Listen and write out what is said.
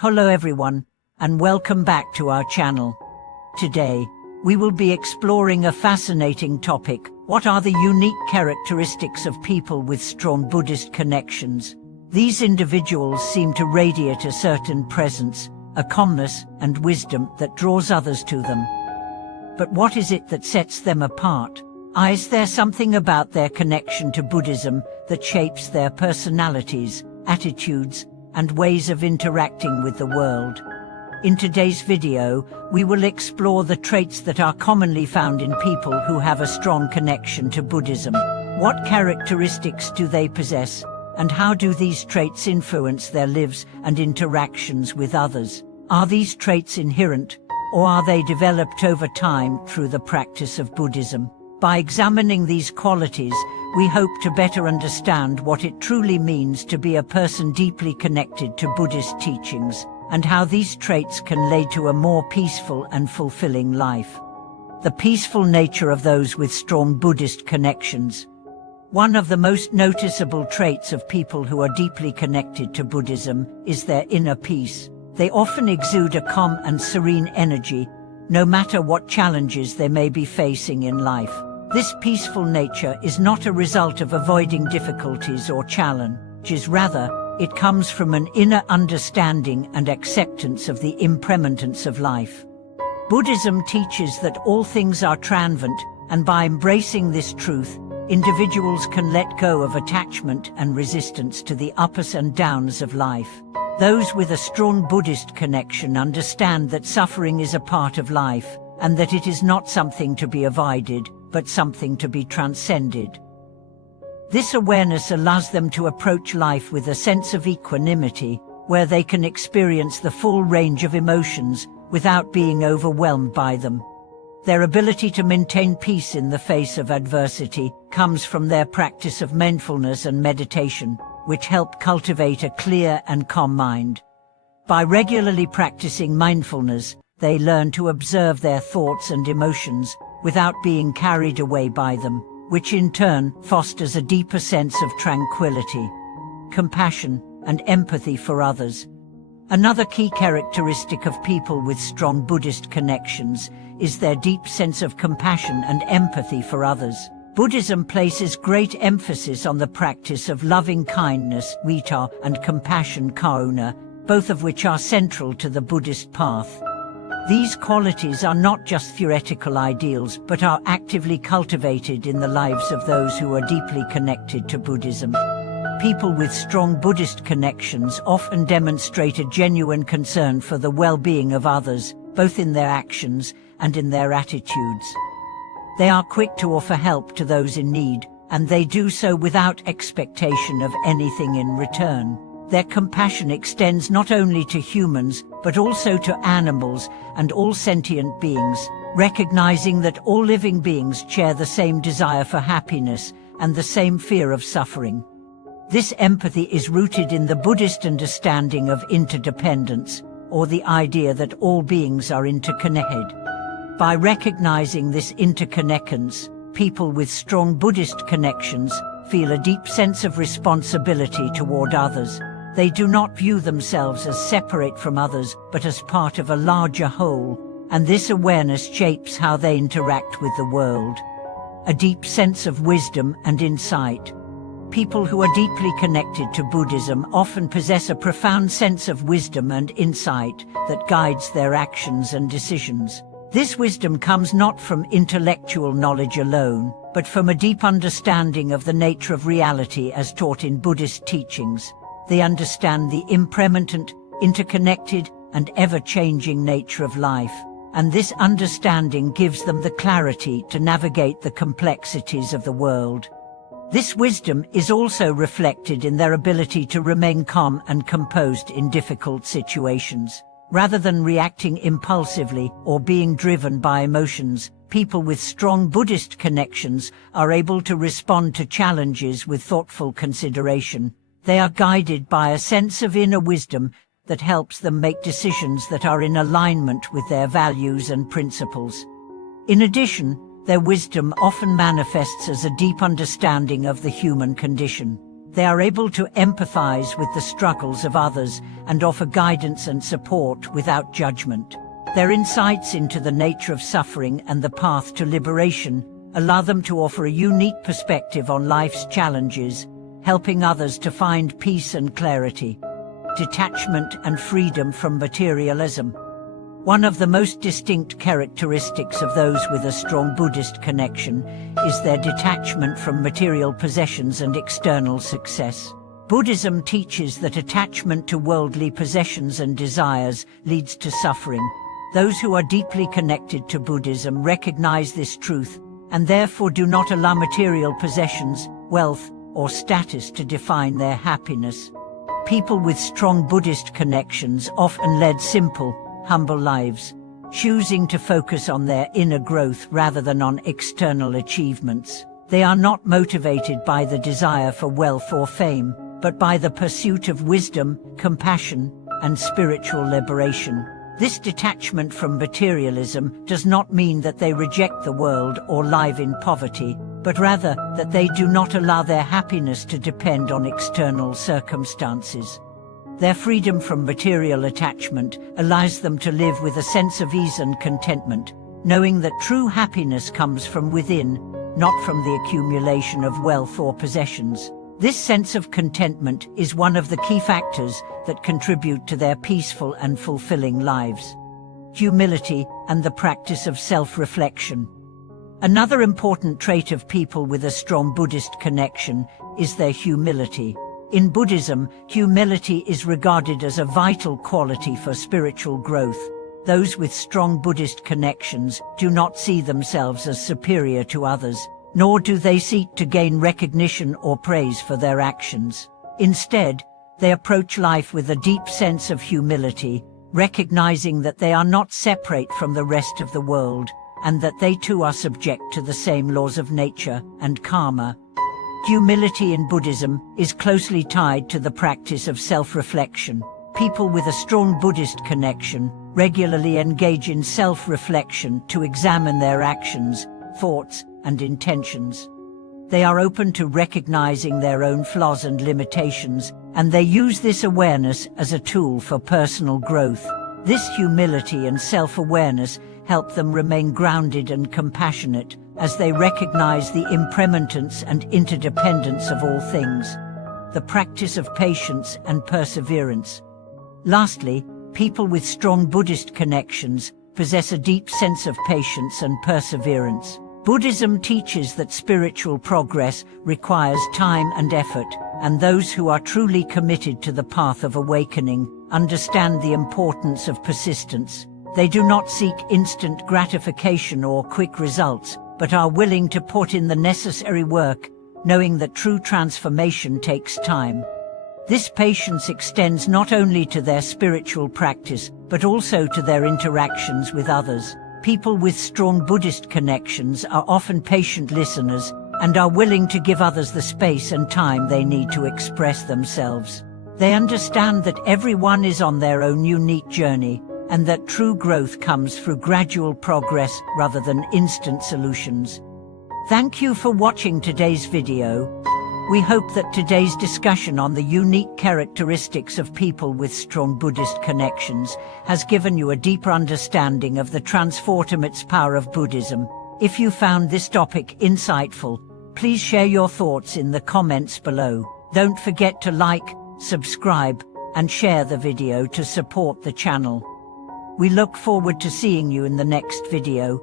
Hello everyone, and welcome back to our channel. Today, we will be exploring a fascinating topic. What are the unique characteristics of people with strong Buddhist connections? These individuals seem to radiate a certain presence, a calmness and wisdom that draws others to them. But what is it that sets them apart? Is there something about their connection to Buddhism that shapes their personalities, attitudes, and ways of interacting with the world? In today's video, we will explore the traits that are commonly found in people who have a strong connection to Buddhism. What characteristics do they possess, and how do these traits influence their lives and interactions with others? Are these traits inherent, or are they developed over time through the practice of Buddhism? By examining these qualities, we hope to better understand what it truly means to be a person deeply connected to Buddhist teachings, and how these traits can lead to a more peaceful and fulfilling life. The peaceful nature of those with strong Buddhist connections. One of the most noticeable traits of people who are deeply connected to Buddhism is their inner peace. They often exude a calm and serene energy, no matter what challenges they may be facing in life. This peaceful nature is not a result of avoiding difficulties or challenges. Rather, it comes from an inner understanding and acceptance of the impermanence of life. Buddhism teaches that all things are transient, and by embracing this truth, individuals can let go of attachment and resistance to the ups and downs of life. Those with a strong Buddhist connection understand that suffering is a part of life, and that it is not something to be avoided, but something to be transcended. This awareness allows them to approach life with a sense of equanimity, where they can experience the full range of emotions without being overwhelmed by them. Their ability to maintain peace in the face of adversity comes from their practice of mindfulness and meditation, which help cultivate a clear and calm mind. By regularly practicing mindfulness, they learn to observe their thoughts and emotions without being carried away by them, which in turn fosters a deeper sense of tranquility, compassion, and empathy for others. Another key characteristic of people with strong Buddhist connections is their deep sense of compassion and empathy for others. Buddhism places great emphasis on the practice of loving kindness, metta, and compassion, karuna, both of which are central to the Buddhist path. These qualities are not just theoretical ideals, but are actively cultivated in the lives of those who are deeply connected to Buddhism. People with strong Buddhist connections often demonstrate a genuine concern for the well-being of others, both in their actions and in their attitudes. They are quick to offer help to those in need, and they do so without expectation of anything in return. Their compassion extends not only to humans, but also to animals and all sentient beings, recognizing that all living beings share the same desire for happiness and the same fear of suffering. This empathy is rooted in the Buddhist understanding of interdependence, or the idea that all beings are interconnected. By recognizing this interconnectedness, people with strong Buddhist connections feel a deep sense of responsibility toward others. They do not view themselves as separate from others, but as part of a larger whole, and this awareness shapes how they interact with the world. A deep sense of wisdom and insight. People who are deeply connected to Buddhism often possess a profound sense of wisdom and insight that guides their actions and decisions. This wisdom comes not from intellectual knowledge alone, but from a deep understanding of the nature of reality as taught in Buddhist teachings. They understand the impermanent, interconnected, and ever-changing nature of life, and this understanding gives them the clarity to navigate the complexities of the world. This wisdom is also reflected in their ability to remain calm and composed in difficult situations. Rather than reacting impulsively or being driven by emotions, people with strong Buddhist connections are able to respond to challenges with thoughtful consideration. They are guided by a sense of inner wisdom that helps them make decisions that are in alignment with their values and principles. In addition, their wisdom often manifests as a deep understanding of the human condition. They are able to empathize with the struggles of others and offer guidance and support without judgment. Their insights into the nature of suffering and the path to liberation allow them to offer a unique perspective on life's challenges, helping others to find peace and clarity. Detachment and freedom from materialism. One of the most distinct characteristics of those with a strong Buddhist connection is their detachment from material possessions and external success. Buddhism teaches that attachment to worldly possessions and desires leads to suffering. Those who are deeply connected to Buddhism recognize this truth and therefore do not allow material possessions, wealth, or status to define their happiness. People with strong Buddhist connections often led simple, humble lives, choosing to focus on their inner growth rather than on external achievements. They are not motivated by the desire for wealth or fame, but by the pursuit of wisdom, compassion, and spiritual liberation. This detachment from materialism does not mean that they reject the world or live in poverty, but rather that they do not allow their happiness to depend on external circumstances. Their freedom from material attachment allows them to live with a sense of ease and contentment, knowing that true happiness comes from within, not from the accumulation of wealth or possessions. This sense of contentment is one of the key factors that contribute to their peaceful and fulfilling lives. Humility and the practice of self-reflection. Another important trait of people with a strong Buddhist connection is their humility. In Buddhism, humility is regarded as a vital quality for spiritual growth. Those with strong Buddhist connections do not see themselves as superior to others, nor do they seek to gain recognition or praise for their actions. Instead, they approach life with a deep sense of humility, recognizing that they are not separate from the rest of the world, and that they too are subject to the same laws of nature and karma. Humility in Buddhism is closely tied to the practice of self-reflection. People with a strong Buddhist connection regularly engage in self-reflection to examine their actions, thoughts, and intentions. They are open to recognizing their own flaws and limitations, and they use this awareness as a tool for personal growth. This humility and self-awareness help them remain grounded and compassionate as they recognize the impermanence and interdependence of all things. The practice of patience and perseverance. Lastly, people with strong Buddhist connections possess a deep sense of patience and perseverance. Buddhism teaches that spiritual progress requires time and effort, and those who are truly committed to the path of awakening understand the importance of persistence. They do not seek instant gratification or quick results, but are willing to put in the necessary work, knowing that true transformation takes time. This patience extends not only to their spiritual practice, but also to their interactions with others. People with strong Buddhist connections are often patient listeners and are willing to give others the space and time they need to express themselves. They understand that everyone is on their own unique journey, and that true growth comes through gradual progress rather than instant solutions. Thank you for watching today's video. We hope that today's discussion on the unique characteristics of people with strong Buddhist connections has given you a deeper understanding of the transformative power of Buddhism. If you found this topic insightful, please share your thoughts in the comments below. Don't forget to like, subscribe, and share the video to support the channel. We look forward to seeing you in the next video.